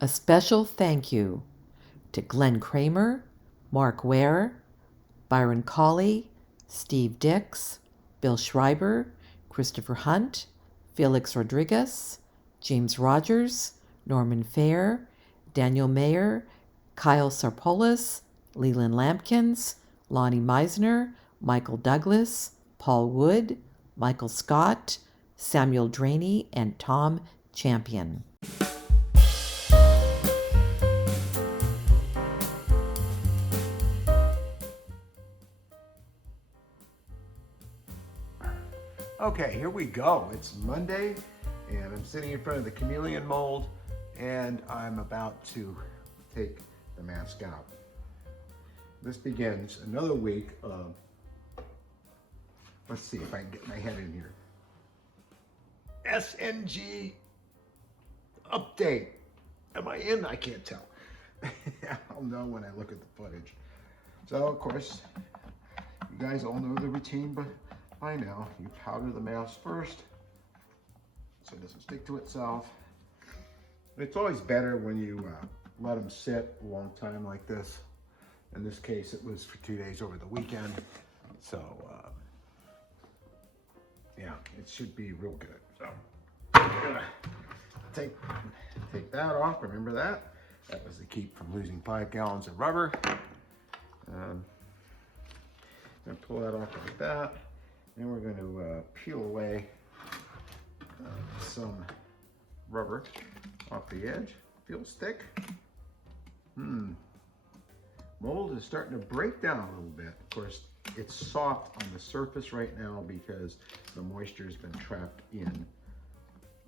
A special thank you to Glenn Kramer, Mark Ware, Byron Colley, Steve Dix, Bill Schreiber, Christopher Hunt, Felix Rodriguez, James Rogers, Norman Fair, Daniel Mayer, Kyle Sarpolis, Leland Lampkins, Lonnie Meisner, Michael Douglas, Paul Wood, Michael Scott, Samuel Draney, and Tom Champion. Okay, here we go. It's Monday, and I'm sitting in front of the Chameleon mold, and I'm about to take the mask out. This begins another week of, let's see if I can get my head in here. SNG update. Am I in? I can't tell. I'll know when I look at the footage. So, of course, you guys all know the routine, but by now, you powder the mask first so it doesn't stick to itself. It's always better when you let them sit a long time like this. In this case, it was for 2 days over the weekend. So, yeah, it should be real good. So, I'm gonna take that off. Remember that? That was the keep from losing 5 gallons of rubber. I'm gonna pull that off like that. Then we're going to peel away some rubber off the edge. Feels thick. Mold is starting to break down a little bit. Of course, it's soft on the surface right now because the moisture has been trapped in.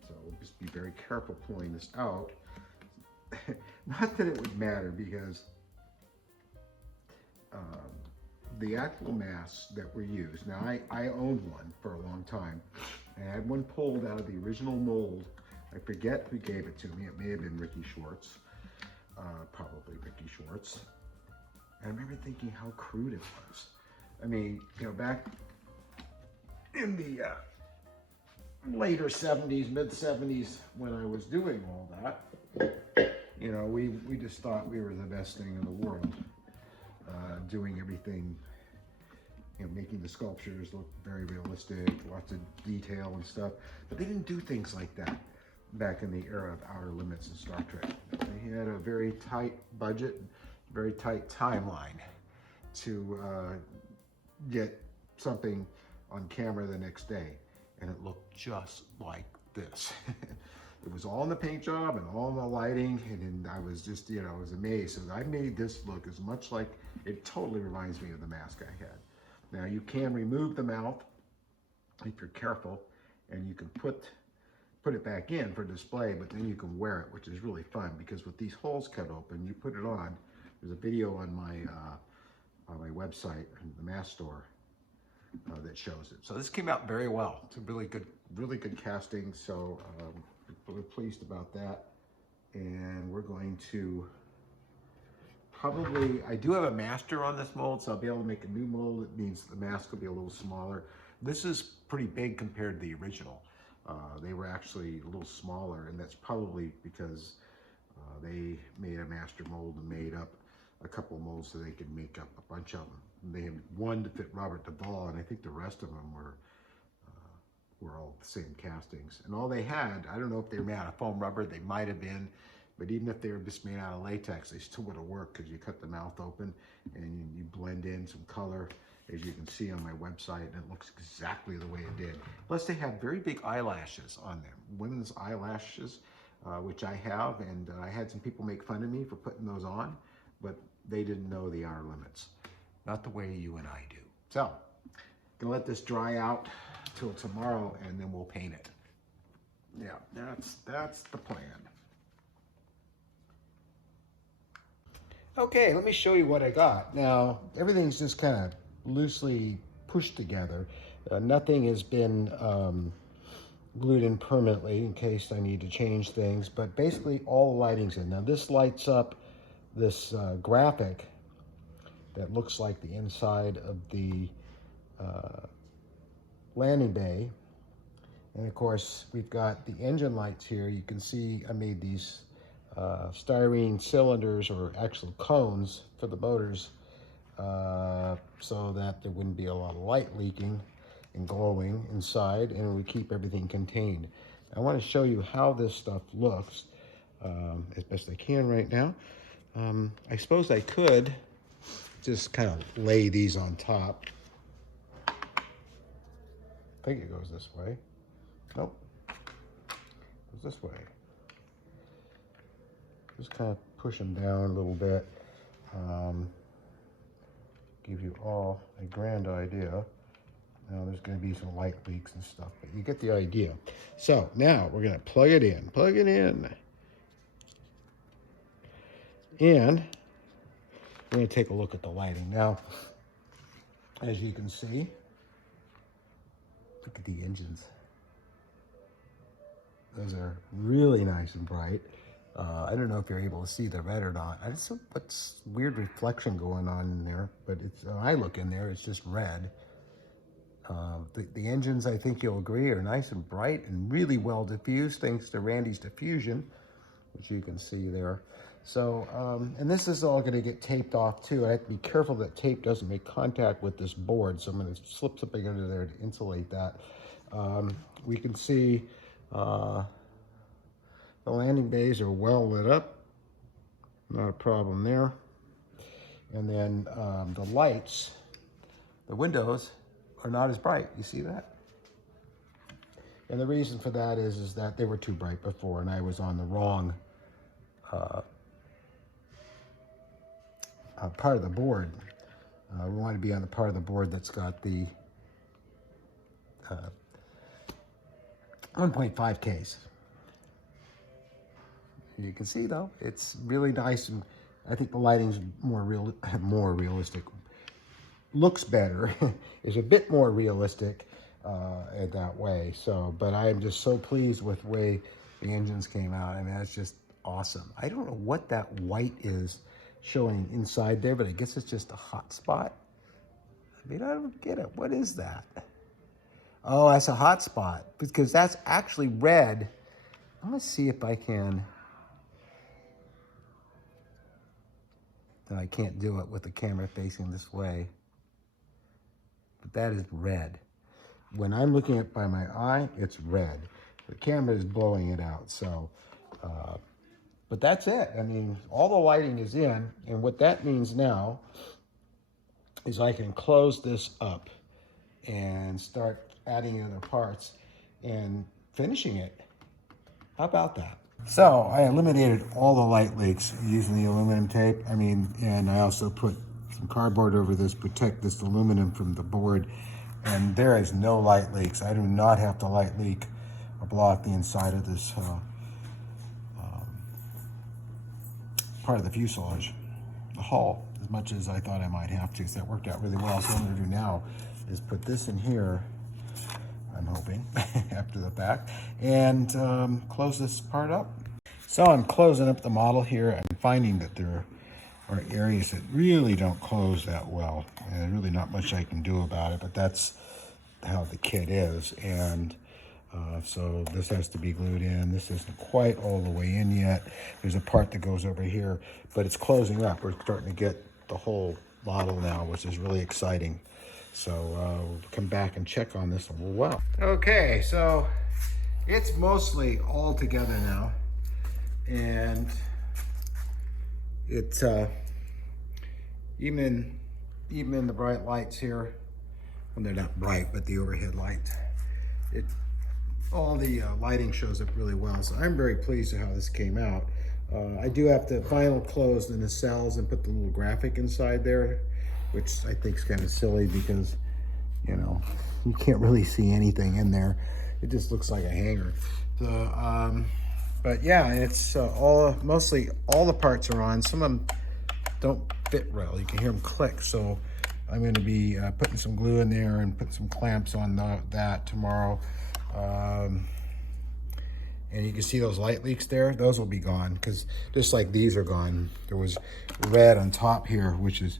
So we'll just be very careful pulling this out. Not that it would matter because the actual masks that were used. Now, I owned one for a long time. I had one pulled out of the original mold. I forget who gave it to me. It may have been Ricky Schwartz, probably Ricky Schwartz. I remember thinking how crude it was. I mean, you know, back in the later 70s, mid 70s, when I was doing all that, you know, we just thought we were the best thing in the world. Doing everything, you know, making the sculptures look very realistic, lots of detail and stuff. But they didn't do things like that back in the era of Outer Limits and Star Trek. They had a very tight budget, very tight timeline to get something on camera the next day. And it looked just like this. It was all in the paint job and all in the lighting, and I was just, you know, I was amazed. So I made this look as much like, it totally reminds me of the mask I had. Now you can remove the mouth if you're careful, and you can put it back in for display, but then you can wear it, which is really fun because with these holes cut open, you put it on. There's a video on my website, the mask store, that shows it. So this came out very well. It's a really good casting. So we're pleased about that. And we're going to probably, I do have a master on this mold, so I'll be able to make a new mold. It means the mask will be a little smaller. This is pretty big compared to the original. They were actually a little smaller, and that's probably because they made a master mold and made up a couple molds so they could make up a bunch of them. They had one to fit Robert Duvall, and I think the rest of them were all the same castings. And all they had, I don't know if they were made out of foam rubber, they might have been, but even if they were just made out of latex, they still would have worked because you cut the mouth open and you blend in some color, as you can see on my website, and it looks exactly the way it did. Plus they have very big eyelashes on them, women's eyelashes, which I have, and I had some people make fun of me for putting those on, but they didn't know the outer limits. Not the way you and I do. So, gonna let this dry out till tomorrow, and then we'll paint it. Yeah, that's the plan. Okay, let me show you what I got. Now, everything's just kind of loosely pushed together. Nothing has been glued in permanently in case I need to change things, but basically all the lighting's in. Now, this lights up this graphic that looks like the inside of the landing bay. And of course, we've got the engine lights here. You can see I made these styrene cylinders, or actual cones for the motors, so that there wouldn't be a lot of light leaking and glowing inside, and it would keep everything contained. I want to show you how this stuff looks as best I can right now. I suppose I could just kind of lay these on top. I think it goes this way. Nope. It goes this way. Just kind of push them down a little bit. Give you all a grand idea. Now there's going to be some light leaks and stuff, but you get the idea. So now we're going to plug it in. Plug it in. And we're going to take a look at the lighting. Now, as you can see, look at the engines. Those are really nice and bright. I don't know if you're able to see the red or not. I just what's weird reflection going on in there, but it's when I look in there, it's just red. The engines, I think you'll agree, are nice and bright and really well diffused, thanks to Randy's diffusion, which you can see there. So, and this is all going to get taped off too. I have to be careful that tape doesn't make contact with this board, so I'm going to slip something under there to insulate that. We can see the landing bays are well lit up, not a problem there. And then the lights, the windows are not as bright. You see that? And the reason for that is that they were too bright before, and I was on the wrong part of the board. We want to be on the part of the board that's got the 1.5Ks. You can see though, it's really nice, and I think the lighting's more realistic. Looks better, is a bit more realistic in that way. So, but I am just so pleased with the way the engines came out. I mean, that's just awesome. I don't know what that white is showing inside there, but I guess it's just a hot spot. I mean, I don't get it. What is that? Oh, that's a hot spot, because that's actually red. I'm gonna see if I can. No, I can't do it with the camera facing this way. But that is red. When I'm looking at it by my eye, it's red. The camera is blowing it out. So, but that's it. I mean, all the lighting is in, and what that means now is I can close this up and start adding other parts and finishing it. How about that? So I eliminated all the light leaks using the aluminum tape. I mean, and I also put some cardboard over this, protect this aluminum from the board. And there is no light leaks. I do not have to light leak or block the inside of this part of the fuselage, the hull, as much as I thought I might have to. So that worked out really well. So what I'm gonna do now is put this in here, I'm hoping, after the fact, and close this part up. So I'm closing up the model here. I'm finding that there are areas that really don't close that well, and really not much I can do about it, but that's how the kit is. And so this has to be glued in. This isn't quite all the way in yet. There's a part that goes over here, but it's closing up. We're starting to get the whole model now, which is really exciting. So we'll come back and check on this a little while. Okay, so it's mostly all together now. And it's even in the bright lights here, well, they're not bright, but the overhead lights, all the lighting shows up really well. So I'm very pleased with how this came out. I do have to final close the nacelles and put the little graphic inside there, which I think is kind of silly because, you know, you can't really see anything in there. It just looks like a hanger. So, but yeah, it's mostly all the parts are on. Some of them don't fit well. You can hear them click. So I'm going to be putting some glue in there and putting some clamps on that tomorrow. And you can see those light leaks there. Those will be gone because just like these are gone. There was red on top here, which is,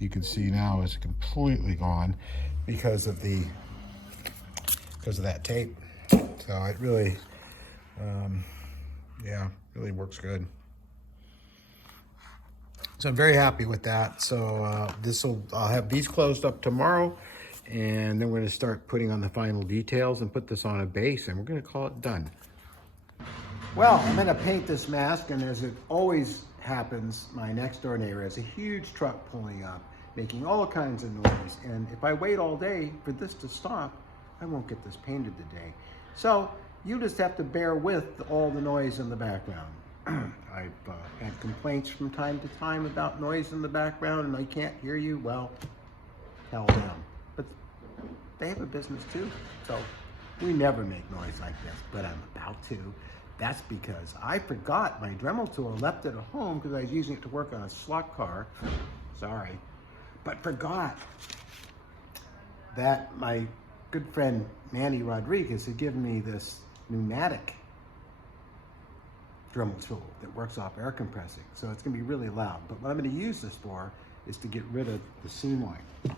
you can see now is completely gone because of that tape. So it really, Yeah, really works good. So I'm very happy with that. So I'll have these closed up tomorrow, and then we're going to start putting on the final details and put this on a base, and we're going to call it done. Well, I'm going to paint this mask, and as it always happens, my next door neighbor has a huge truck pulling up, making all kinds of noise. And if I wait all day for this to stop, I won't get this painted today. So you just have to bear with all the noise in the background. I've had complaints from time to time about noise in the background and I can't hear you. Well, tell them. But they have a business too. So we never make noise like this, but I'm about to. That's because I forgot my Dremel tool, left it at home because I was using it to work on a slot car. Sorry. But forgot that my good friend Manny Rodriguez had given me this pneumatic Dremel tool that works off air compressing. So it's gonna be really loud. But what I'm gonna use this for is to get rid of the seam line.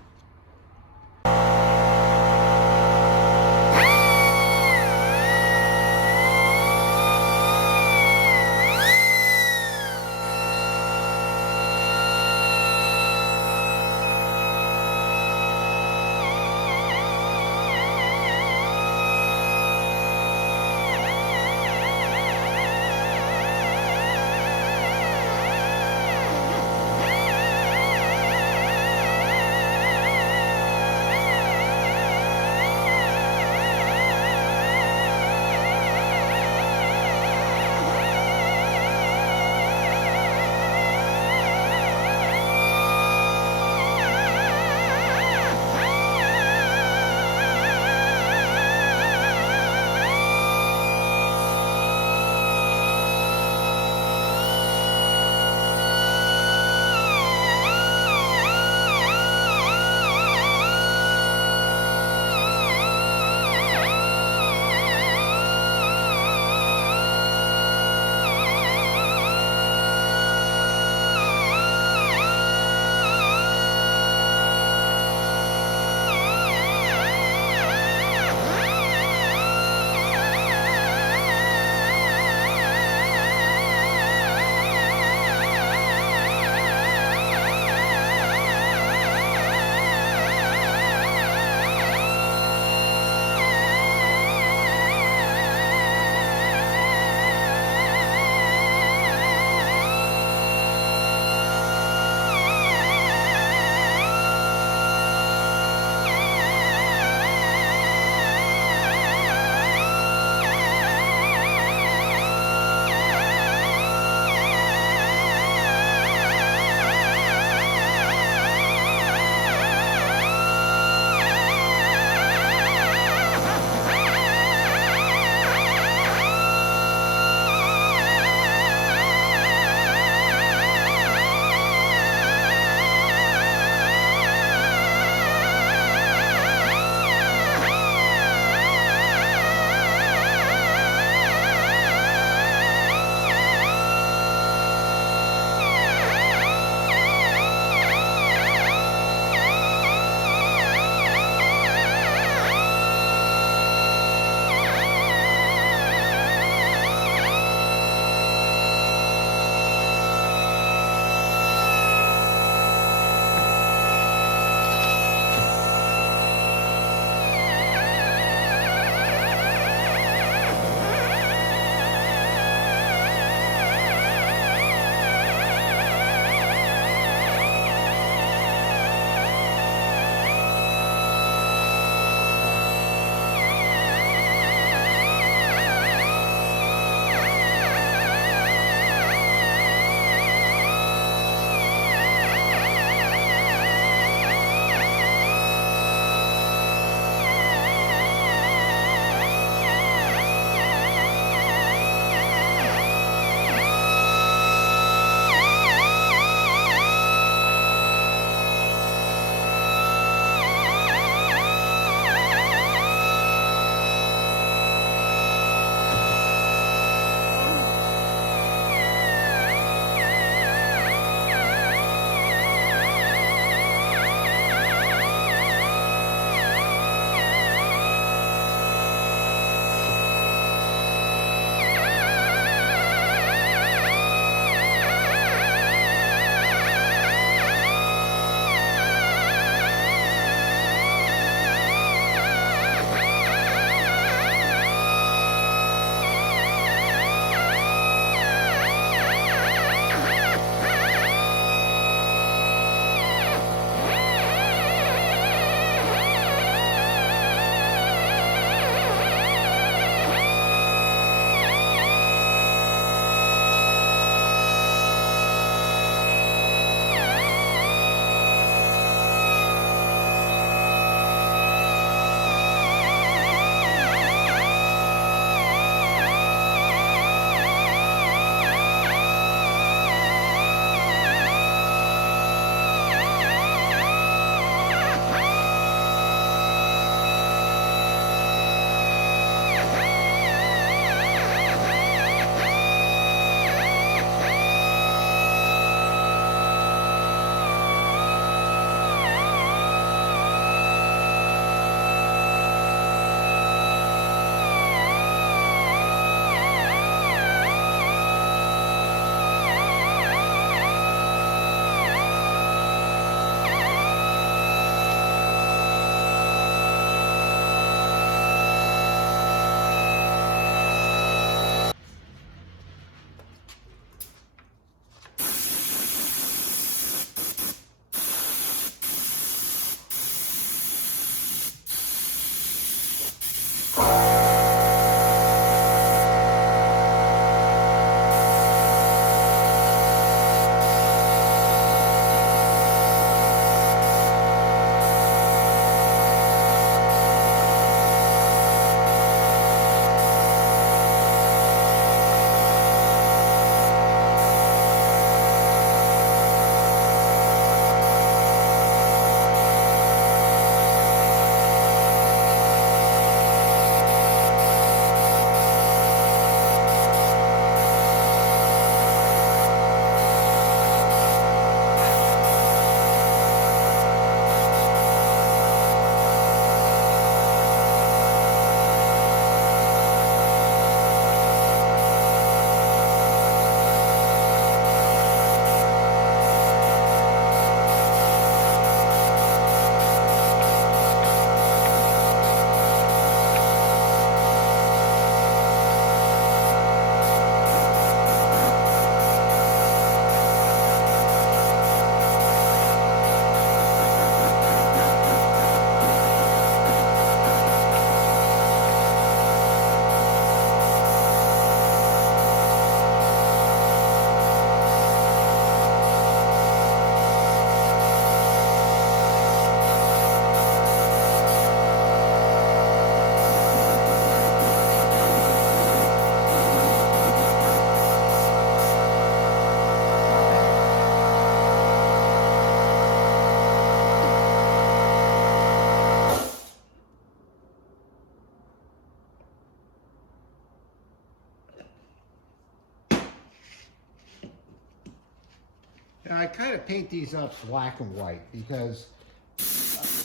Now I kind of paint these up black and white because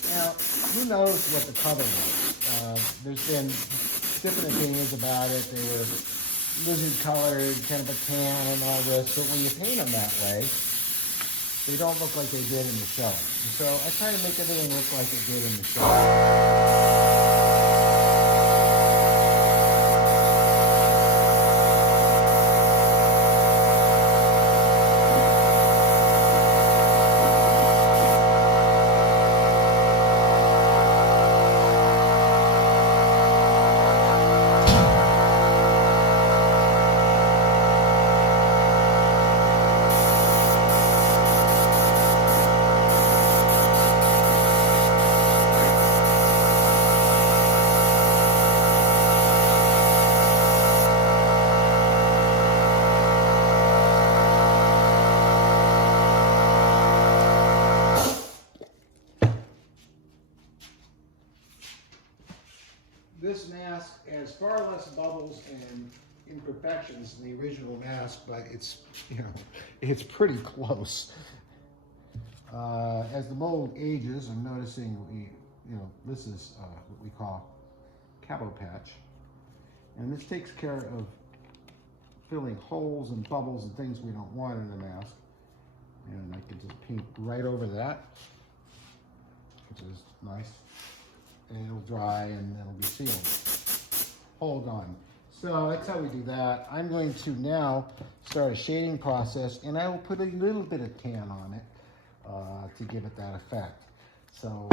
now who knows what the color was. There's been different opinions about it. They were lizard colored, kind of a tan and all this, but when you paint them that way, they don't look like they did in the show. And so I try to make everything look like it did in the show. This mask has far less bubbles and imperfections than the original mask, but it's, it's pretty close. As the mold ages, I'm noticing this is what we call cabo patch, and this takes care of filling holes and bubbles and things we don't want in the mask. And I can just paint right over that, which is nice. And it'll dry and it'll be sealed. Hold on. So that's how we do that. I'm going to now start a shading process, and I will put a little bit of tan on it to give it that effect. So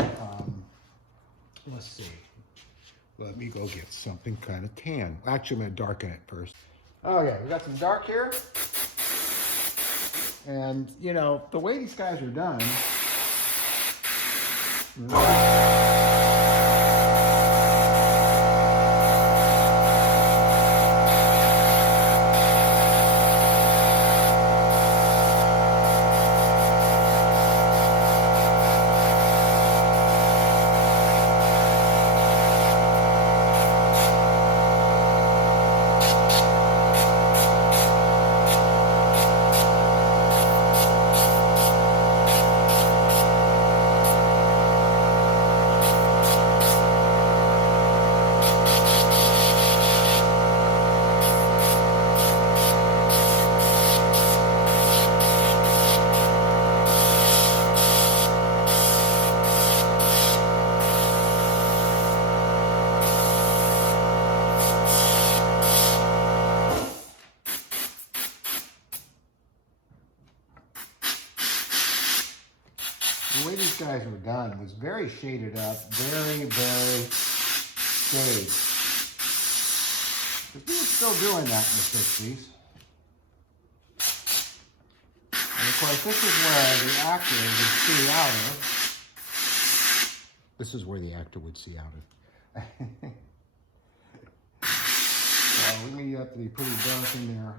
let's see. Let me go get something kind of tan. Actually, I'm going to darken it first. Okay, we got some dark here. And, the way these guys are done, the way these guys were done was very shaded up, very, very shade. But we were still doing that in the 60s. And of course, this is where the actor would see out of. This is where the actor would see out of. So we need that to be pretty dark in there.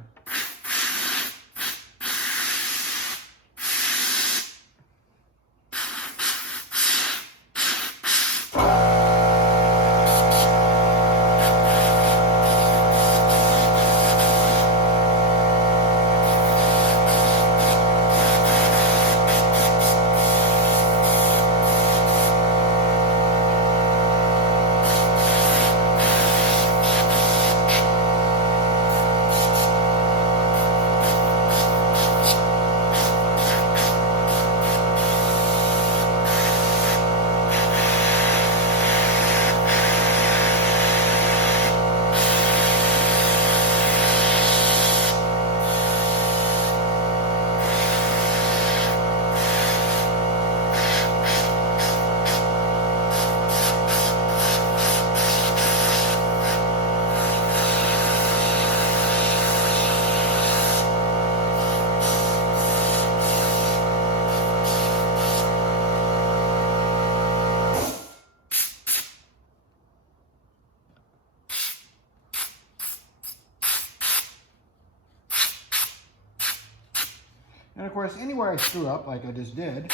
And of course, anywhere I screw up, like I just did,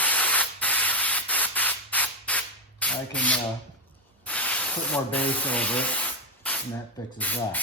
I can put more base over it, and that fixes that.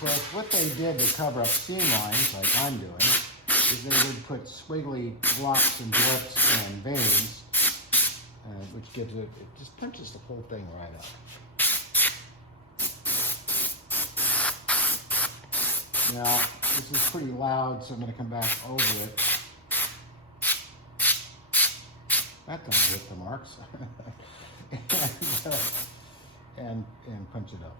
course, what they did to cover up seam lines, like I'm doing, is they would put squiggly blocks and blips and veins, which gives it just punches the whole thing right up. Now, this is pretty loud, so I'm going to come back over it. That's going to hit the marks. and punch it up.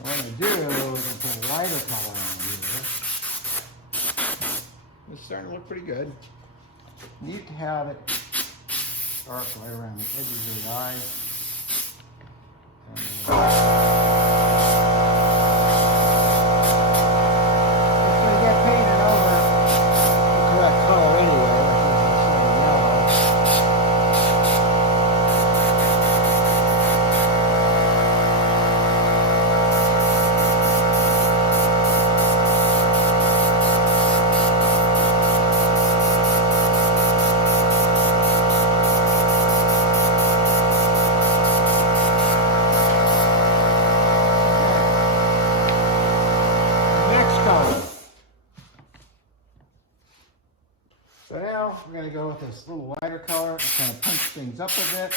What I'm going to do is I'm going to put a lighter color on here. It's starting to look pretty good. Need to have it dark right around the edges of the eyes. It's going to get painted over the correct color anyway, like yellow. So now we're going to go with this little lighter color and kind of punch things up a bit.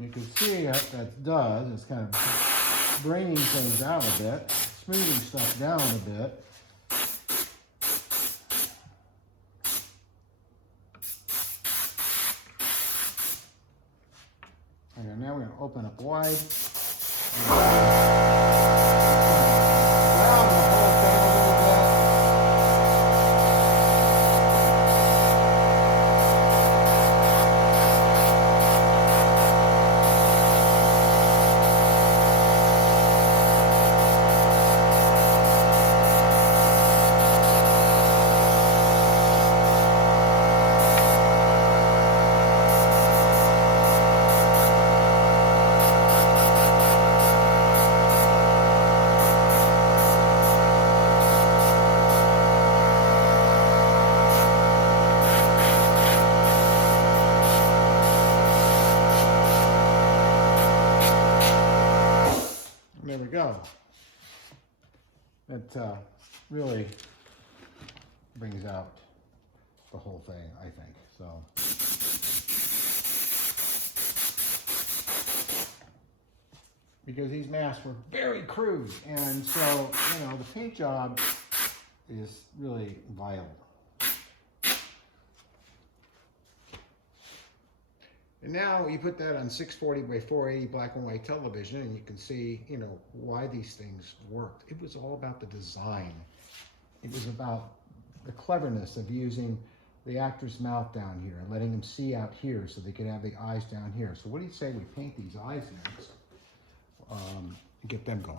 You can see what that does. It's kind of bringing things out a bit, smoothing stuff down a bit. And now we're going to open up wide. There we go. It really brings out the whole thing, I think. So, because these masks were very crude, and so the paint job is really vital. And now you put that on 640 by 480 black and white television, and you can see, why these things worked. It was all about the design. It was about the cleverness of using the actor's mouth down here and letting them see out here so they could have the eyes down here. So what do you say we paint these eyes next and get them going?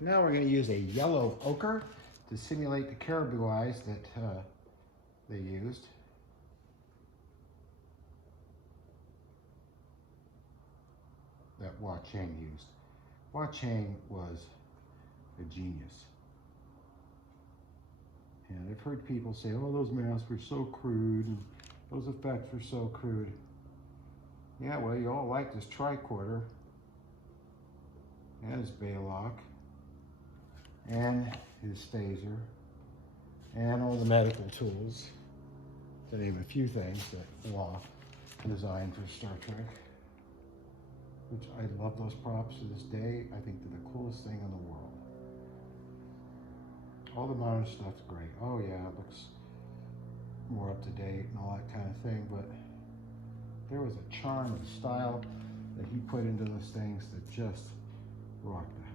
Now we're going to use a yellow ochre to simulate the caribou eyes that they used. That Hua Cheng used. Hua Cheng was a genius. And I've heard people say, oh, those masks were so crude, and those effects were so crude. Yeah, well, you all like this tricorder and his Baylock. and his phaser, and all the medical tools, to name a few things that Law designed for Star Trek, which I love those props to this day. I think they're the coolest thing in the world. All the modern stuff's great. Oh yeah, it looks more up to date and all that kind of thing, but there was a charm and style that he put into those things that just rocked the house.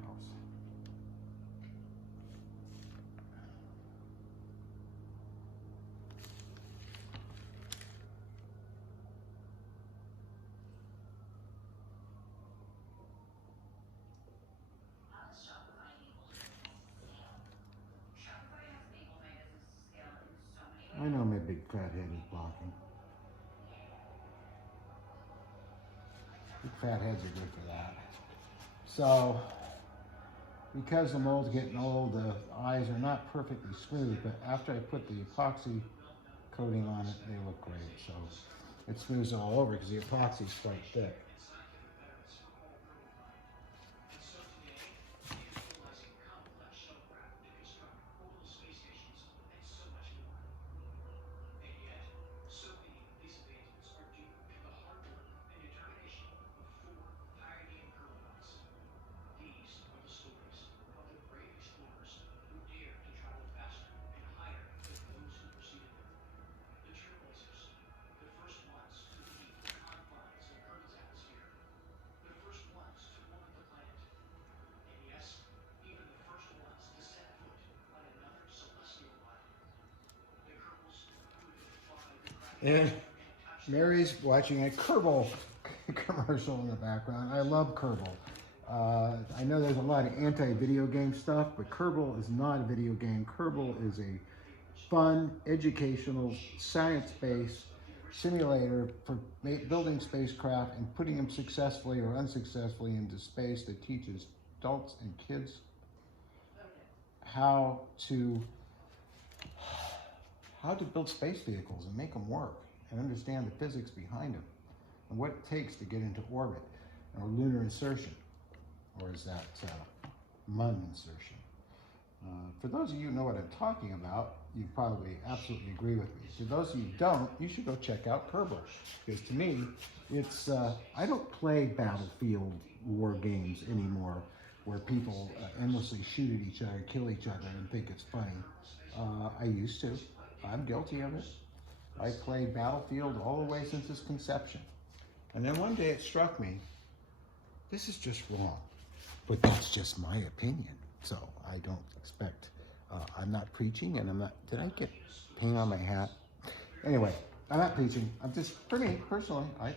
I know my big fat head is blocking. Big fat heads are good for that. So, because the mold's getting old, the eyes are not perfectly smooth, but after I put the epoxy coating on it, they look great. So, it smooths it all over because the epoxy's quite thick. And Mary's watching a Kerbal commercial in the background. I love Kerbal. I know there's a lot of anti-video game stuff, but Kerbal is not a video game. Kerbal is a fun, educational, science-based simulator for building spacecraft and putting them successfully or unsuccessfully into space that teaches adults and kids how to build space vehicles and make them work and understand the physics behind them and what it takes to get into orbit or lunar insertion, or is that Mun insertion. For those of you who know what I'm talking about, you probably absolutely agree with me. For those of you who don't, you should go check out Kerbal, because to me, it's, I don't play battlefield war games anymore where people endlessly shoot at each other, kill each other, and think it's funny. I used to. I'm guilty of it. I played Battlefield all the way since its conception. And then one day it struck me, this is just wrong. But that's just my opinion. So I don't expect, I'm not preaching and I'm not, did I get paint on my hat? Anyway, I'm not preaching. I'm just, for me, personally, I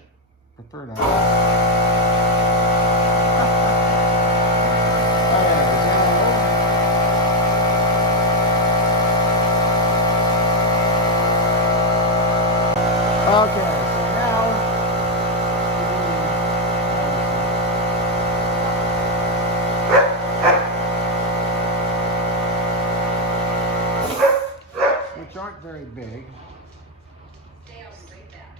prefer not. Okay, so now, which aren't very big. I'll be right back.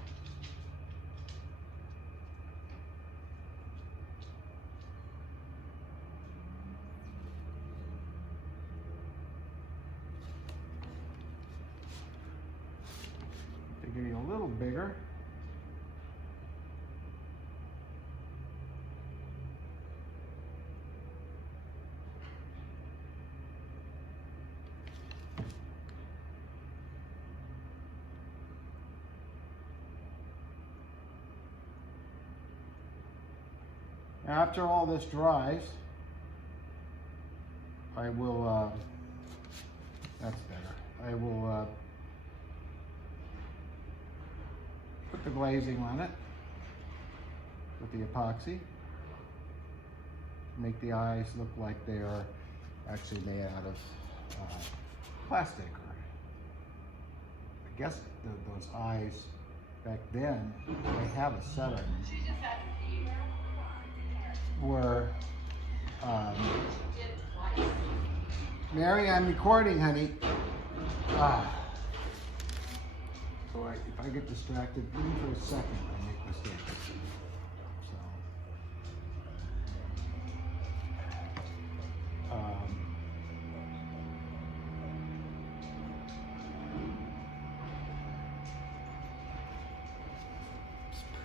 They're getting a little bigger. After all this dries, I will, that's better. I will put the glazing on it with the epoxy. Make the eyes look like they are actually made out of plastic. Or I guess those eyes back then, they have a setup where, Mary, I'm recording, honey. So if I get distracted, even for a second, I make mistakes. So,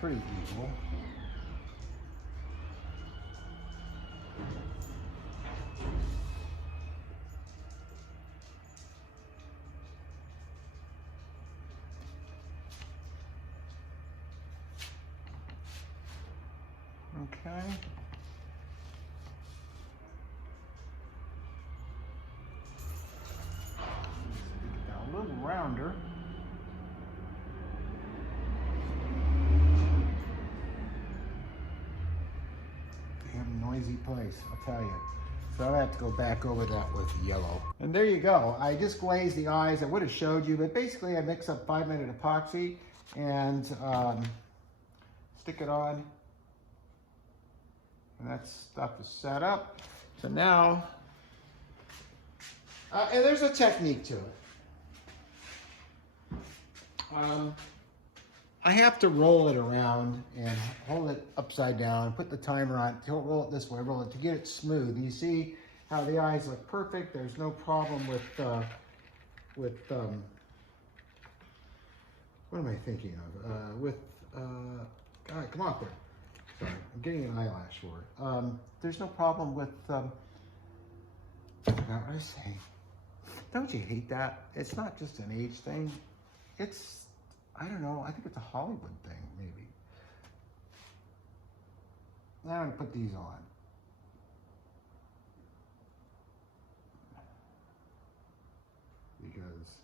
pretty evil. Okay. Now a little rounder. Damn noisy place, I'll tell you. So I have to go back over that with yellow. And there you go. I just glazed the eyes. I would have showed you, but basically I mix up 5-minute epoxy and stick it on. And that stuff is set up. So now, and there's a technique to it. I have to roll it around and hold it upside down, put the timer on, roll it this way, roll it to get it smooth. And you see how the eyes look perfect. There's no problem with what am I thinking of? God, come on there. Sorry, I'm getting an eyelash for it. There's no problem with, I forgot what I was saying. Don't you hate that? It's not just an age thing. It's, I don't know, I think it's a Hollywood thing, maybe. Now I'm gonna put these on. Because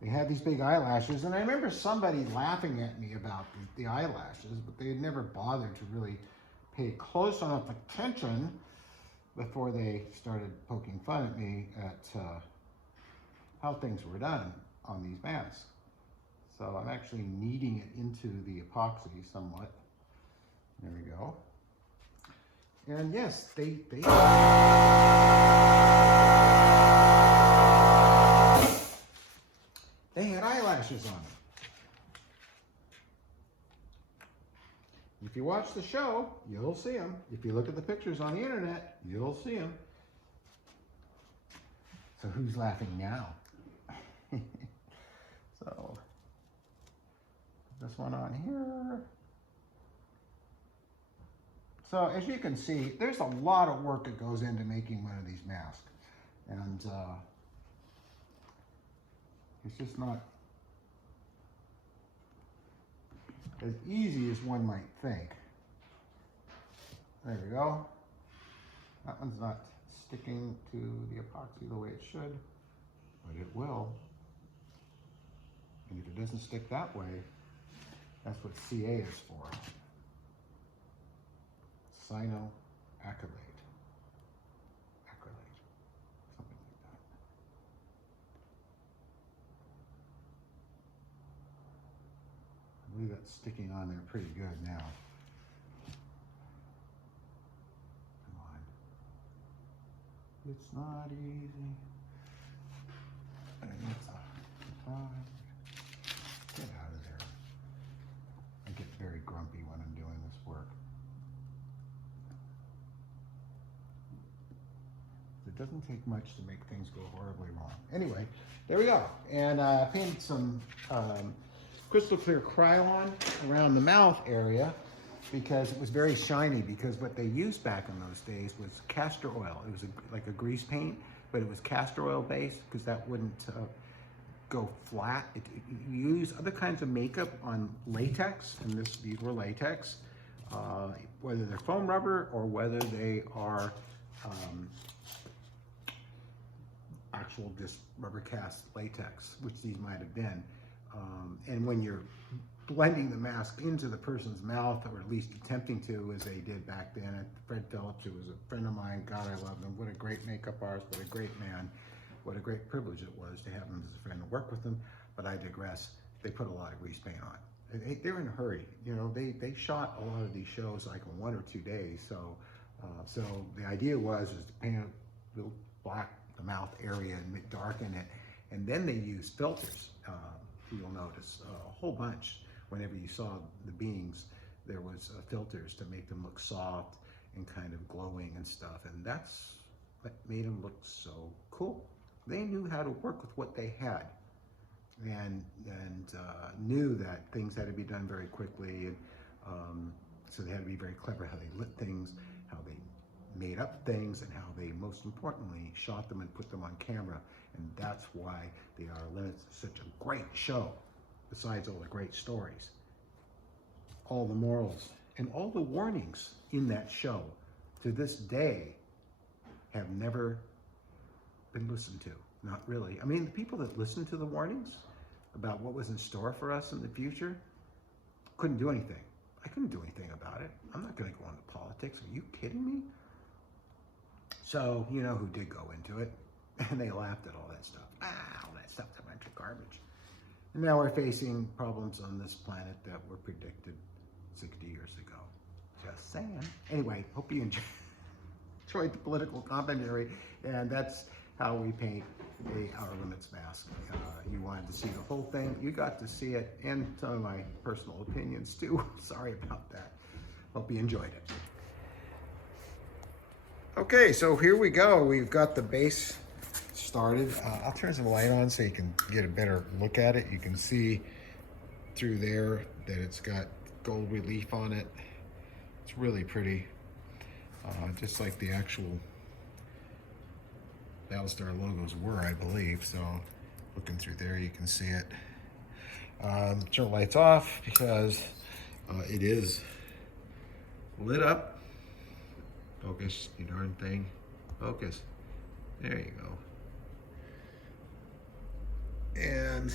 they had these big eyelashes, and I remember somebody laughing at me about the eyelashes, but they had never bothered to really pay close enough attention before they started poking fun at me at how things were done on these masks. So I'm actually kneading it into the epoxy somewhat. There we go. And yes, they had eyelashes on them. If you watch the show, you'll see them. If you look at the pictures on the internet, you'll see them. So who's laughing now? So this one on here. So as you can see, there's a lot of work that goes into making one of these masks. And it's just not as easy as one might think. There we go. That one's not sticking to the epoxy the way it should, but it will. And if it doesn't stick that way, that's what CA is for. Cyanoacrylate. Acrylate. Something like that. I believe that's sticking on there pretty good now. Come on. It's not easy. And it's hard. Get out of there. I get very grumpy when I'm doing this work. It doesn't take much to make things go horribly wrong. Anyway, there we go. And I painted some crystal clear Krylon around the mouth area because it was very shiny, because what they used back in those days was castor oil. It was like a grease paint, but it was castor oil based because that wouldn't go flat. You use other kinds of makeup on latex, and these were latex, whether they're foam rubber or whether they are actual just rubber cast latex, which these might have been. And when you're blending the mask into the person's mouth, or at least attempting to, as they did back then, Fred Phillips, who was a friend of mine, God, I love him, what a great makeup artist, what a great man, what a great privilege it was to have him as a friend and work with him. But I digress. They put a lot of grease paint on. They were in a hurry. You know, they shot a lot of these shows like in 1 or 2 days. So the idea was to paint a little black the mouth area and darken it, and then they used filters. You'll notice a whole bunch. Whenever you saw the beings, there was filters to make them look soft and kind of glowing and stuff, and that's what made them look so cool. They knew how to work with what they had. and knew that things had to be done very quickly, and so they had to be very clever how they lit things, how they made up things, and how they most importantly shot them and put them on camera. And that's why The Outer Limits is such a great show, besides all the great stories, all the morals, and all the warnings in that show to this day have never been listened to. Not really. I mean, the people that listened to the warnings about what was in store for us in the future couldn't do anything. I couldn't do anything about it. I'm not going to go into politics. Are you kidding me? So, you know who did go into it? And they laughed at all that stuff. All that stuff's a bunch of garbage. And now we're facing problems on this planet that were predicted 60 years ago. Just saying. Anyway, hope you enjoyed the political commentary. And that's how we paint a Outer Limits mask. You wanted to see the whole thing. You got to see it, and some of my personal opinions too. Sorry about that. Hope you enjoyed it. Okay, so here we go. We've got the base started. I'll turn some light on so you can get a better look at it. You can see through there that it's got gold relief on it. It's really pretty, just like the actual Battlestar logos were, I believe. So looking through there, you can see it. Turn the lights off because it is lit up. Focus, you darn thing. Focus. There you go. And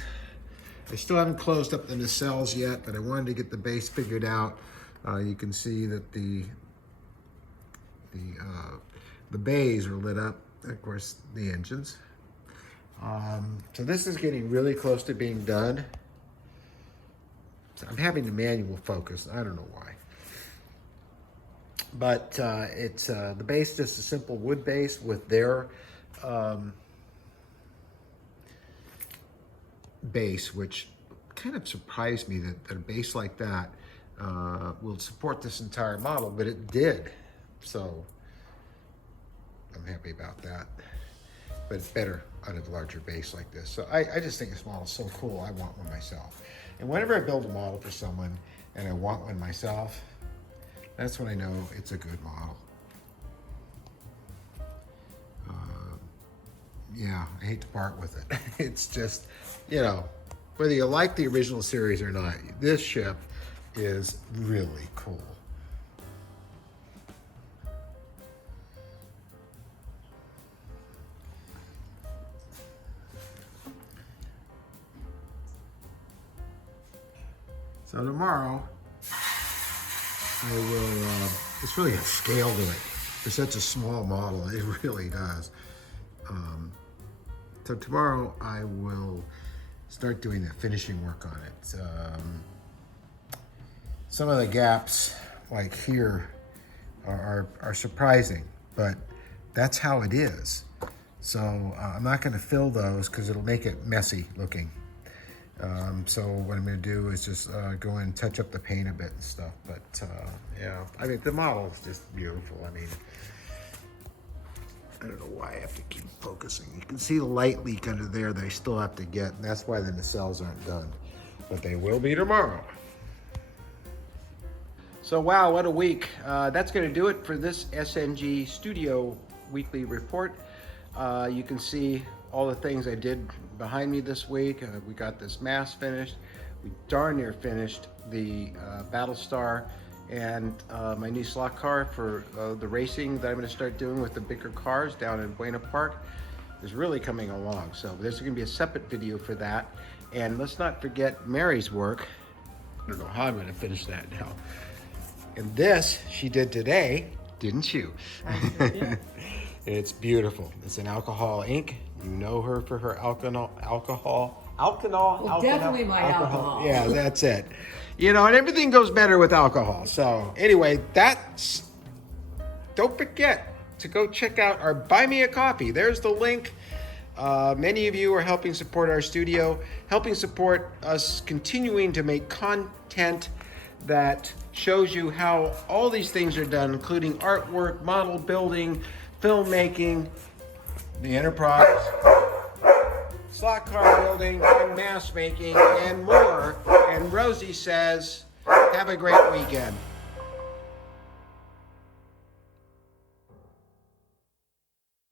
I still haven't closed up the nacelles yet, but I wanted to get the base figured out. You can see that the bays are lit up. Of course, the engines. So this is getting really close to being done. So I'm having the manual focus. I don't know why. But it's the base, just a simple wood base with their base, which kind of surprised me that a base like that will support this entire model, but it did. So I'm happy about that. But it's better out of a larger base like this. So I just think this model is so cool. I want one myself. And whenever I build a model for someone and I want one myself, that's when I know it's a good model. Yeah, I hate to part with it. It's just, you know, whether you like the original series or not, this ship is really cool. So tomorrow, I will, it's really a scale to it. For such a small model, it really does. So tomorrow I will start doing the finishing work on it. Some of the gaps, like here, are surprising, but that's how it is. So I'm not gonna fill those because it'll make it messy looking. So what I'm going to do is just go in and touch up the paint a bit and stuff. But yeah, I mean, the model is just beautiful. I mean, I don't know why I have to keep focusing. You can see the light leak under there that I still have to get, and that's why the nacelles aren't done. But they will be tomorrow. So wow, what a week. That's going to do it for this SNG Studio weekly report. You can see all the things I did behind me this week. We got this mast finished. We darn near finished the Battlestar and my new slot car for the racing that I'm going to start doing with the bigger cars down in Buena Park is really coming along. So there's going to be a separate video for that. And let's not forget Mary's work. I don't know how I'm going to finish that now. And this she did today, didn't you? It's beautiful. It's an alcohol ink. You know her for her alcohol. Well, definitely my alcohol. Yeah, that's it. You know, and everything goes better with alcohol. So anyway, don't forget to go check out our Buy Me a Coffee. There's the link. Many of you are helping support our studio, helping support us continuing to make content that shows you how all these things are done, including artwork, model building, filmmaking, the Enterprise. slot car building, and mask making, and more. And Rosie says, have a great weekend.